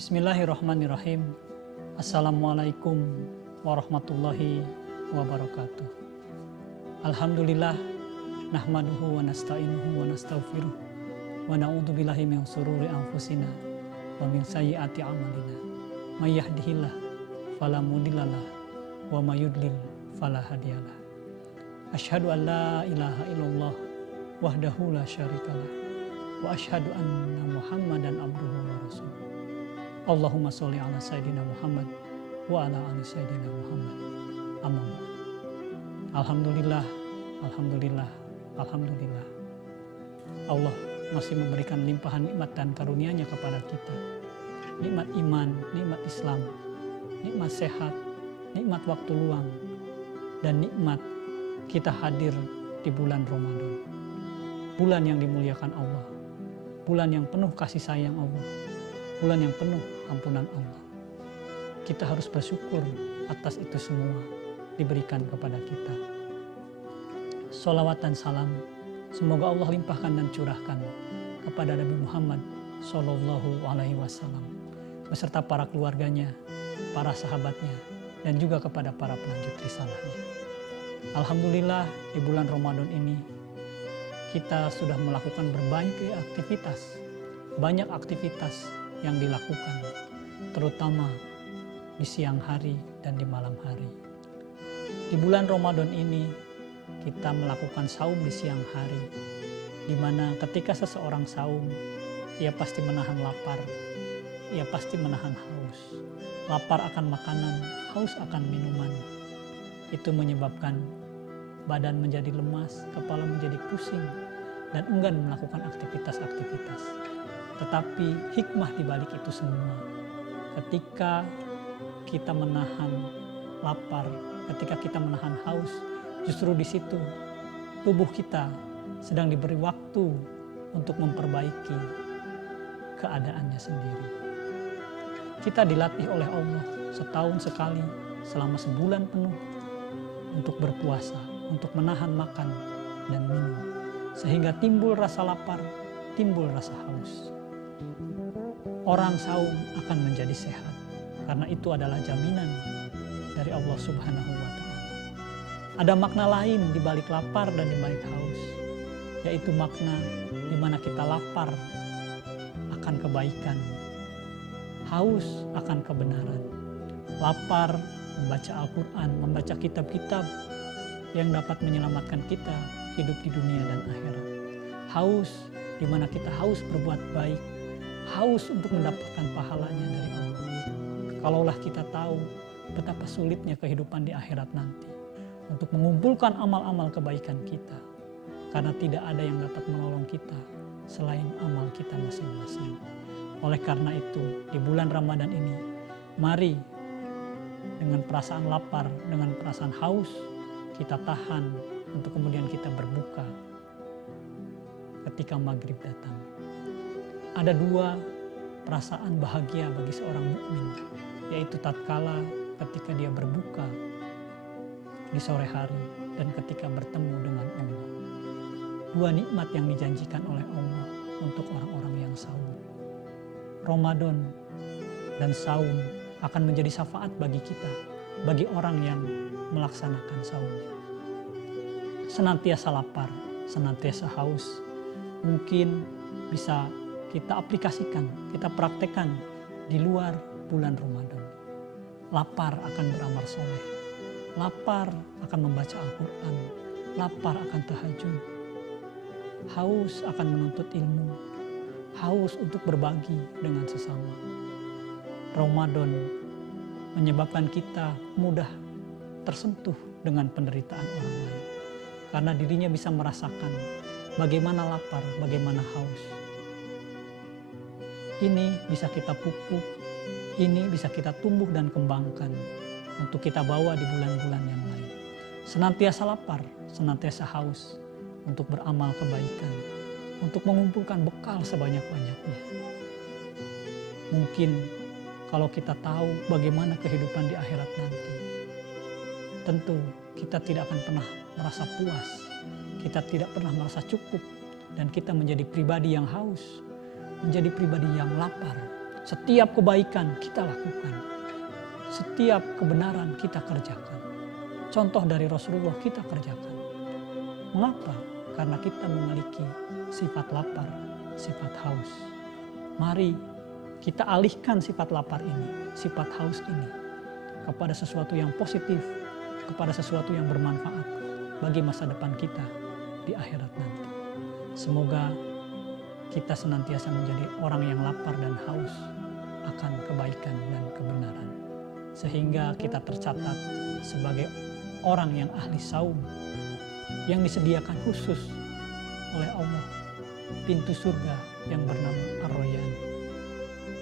Bismillahirrahmanirrahim. Assalamualaikum warahmatullahi wabarakatuh. Alhamdulillah, nahmaduhu wa nasta'inuhu wa nastaghfiruh wa na'udzu billahi min shururi anfusina wa min sayyiati a'malina. May yahdihillah fala mudhillalah wa may yudlil fala hadiyalah. Asyhadu an la ilaha illallah wahdahu la syarikalah wa asyhadu anna Muhammadan abduhu wa rasuluh. Allahumma sholli ala sayyidina Muhammad wa ala ali sayyidina Muhammad. Amma ba'd. Alhamdulillah, alhamdulillah, alhamdulillah. Allah masih memberikan limpahan nikmat dan karunia-Nya kepada kita. Nikmat iman, nikmat Islam, nikmat sehat, nikmat waktu luang, dan nikmat kita hadir di bulan Ramadan. Bulan yang dimuliakan Allah, bulan yang penuh kasih sayang Allah, bulan yang penuh ampunan Allah. Kita harus bersyukur atas itu semua diberikan kepada kita. Sholawat dan salam semoga Allah limpahkan dan curahkan kepada Nabi Muhammad Sallallahu Alaihi Wasallam beserta para keluarganya, para sahabatnya, dan juga kepada para pelanjut risalahnya. Alhamdulillah, di bulan Ramadan ini kita sudah melakukan berbagai aktivitas, banyak aktivitas yang dilakukan, terutama di siang hari dan di malam hari. Di bulan Ramadan ini kita melakukan saum di siang hari, di mana ketika seseorang saum, ia pasti menahan lapar, ia pasti menahan haus. Lapar akan makanan, haus akan minuman. Itu menyebabkan badan menjadi lemas, kepala menjadi pusing, dan enggan melakukan aktivitas-aktivitas. Tetapi hikmah di balik itu semua, ketika kita menahan lapar, ketika kita menahan haus, justru di situ tubuh kita sedang diberi waktu untuk memperbaiki keadaannya sendiri. Kita dilatih oleh Allah setahun sekali selama sebulan penuh untuk berpuasa, untuk menahan makan dan minum, sehingga timbul rasa lapar, timbul rasa haus. Orang saum akan menjadi sehat, karena itu adalah jaminan dari Allah Subhanahu wa Ta'ala. Ada makna lain di balik lapar dan di balik haus, yaitu makna di mana kita lapar akan kebaikan, haus akan kebenaran. Lapar membaca Al-Quran, membaca kitab-kitab yang dapat menyelamatkan kita hidup di dunia dan akhirat. Haus di mana kita haus berbuat baik, haus untuk mendapatkan pahalanya dari Allah. Kalaulah kita tahu betapa sulitnya kehidupan di akhirat nanti untuk mengumpulkan amal-amal kebaikan kita, karena tidak ada yang dapat menolong kita selain amal kita masing-masing. Oleh karena itu, di bulan Ramadan ini, mari dengan perasaan lapar, dengan perasaan haus, kita tahan untuk kemudian kita berbuka ketika maghrib datang. Ada dua perasaan bahagia bagi seorang mukmin, yaitu tatkala ketika dia berbuka di sore hari dan ketika bertemu dengan Allah. Dua nikmat yang dijanjikan oleh Allah untuk orang-orang yang saum. Ramadan dan saum akan menjadi syafaat bagi kita, bagi orang yang melaksanakan saumnya. Senantiasa lapar, senantiasa haus, mungkin bisa kita aplikasikan, kita praktekkan di luar bulan Ramadan. Lapar akan beramal soleh, lapar akan membaca Al-Quran, lapar akan tahajud, haus akan menuntut ilmu, haus untuk berbagi dengan sesama. Ramadan menyebabkan kita mudah tersentuh dengan penderitaan orang lain, karena dirinya bisa merasakan bagaimana lapar, bagaimana haus. Ini bisa kita pupuk, ini bisa kita tumbuh dan kembangkan untuk kita bawa di bulan-bulan yang lain. Senantiasa lapar, senantiasa haus untuk beramal kebaikan, untuk mengumpulkan bekal sebanyak-banyaknya. Mungkin kalau kita tahu bagaimana kehidupan di akhirat nanti, tentu kita tidak akan pernah merasa puas, kita tidak pernah merasa cukup, dan kita menjadi pribadi yang haus, menjadi pribadi yang lapar, Setiap kebaikan kita lakukan. Setiap kebenaran kita kerjakan. Contoh dari Rasulullah kita kerjakan. Mengapa? Karena kita memiliki sifat lapar, sifat haus. Mari kita alihkan sifat lapar ini, sifat haus ini kepada sesuatu yang positif, kepada sesuatu yang bermanfaat bagi masa depan kita di akhirat nanti. Semoga kita senantiasa menjadi orang yang lapar dan haus akan kebaikan dan kebenaran. Sehingga kita tercatat sebagai orang yang ahli saum, yang disediakan khusus oleh Allah pintu surga yang bernama Ar-Rayyan.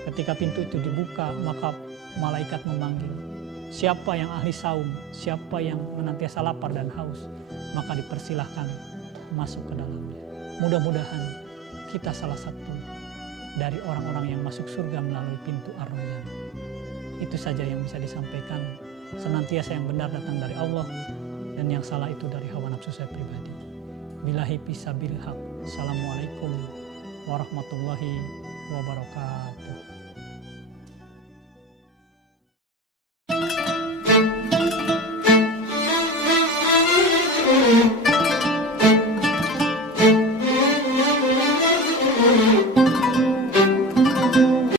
Ketika pintu itu dibuka, maka malaikat memanggil, siapa yang ahli saum, siapa yang menantiasa lapar dan haus, maka dipersilahkan masuk ke dalamnya. Mudah-mudahan kita salah satu dari orang-orang yang masuk surga melalui pintu Ar-Rayyan. Itu saja yang bisa disampaikan. Senantiasa yang benar datang dari Allah, dan yang salah itu dari hawa nafsu saya pribadi. Billahi fisabilil haq. Assalamualaikum warahmatullahi wabarakatuh.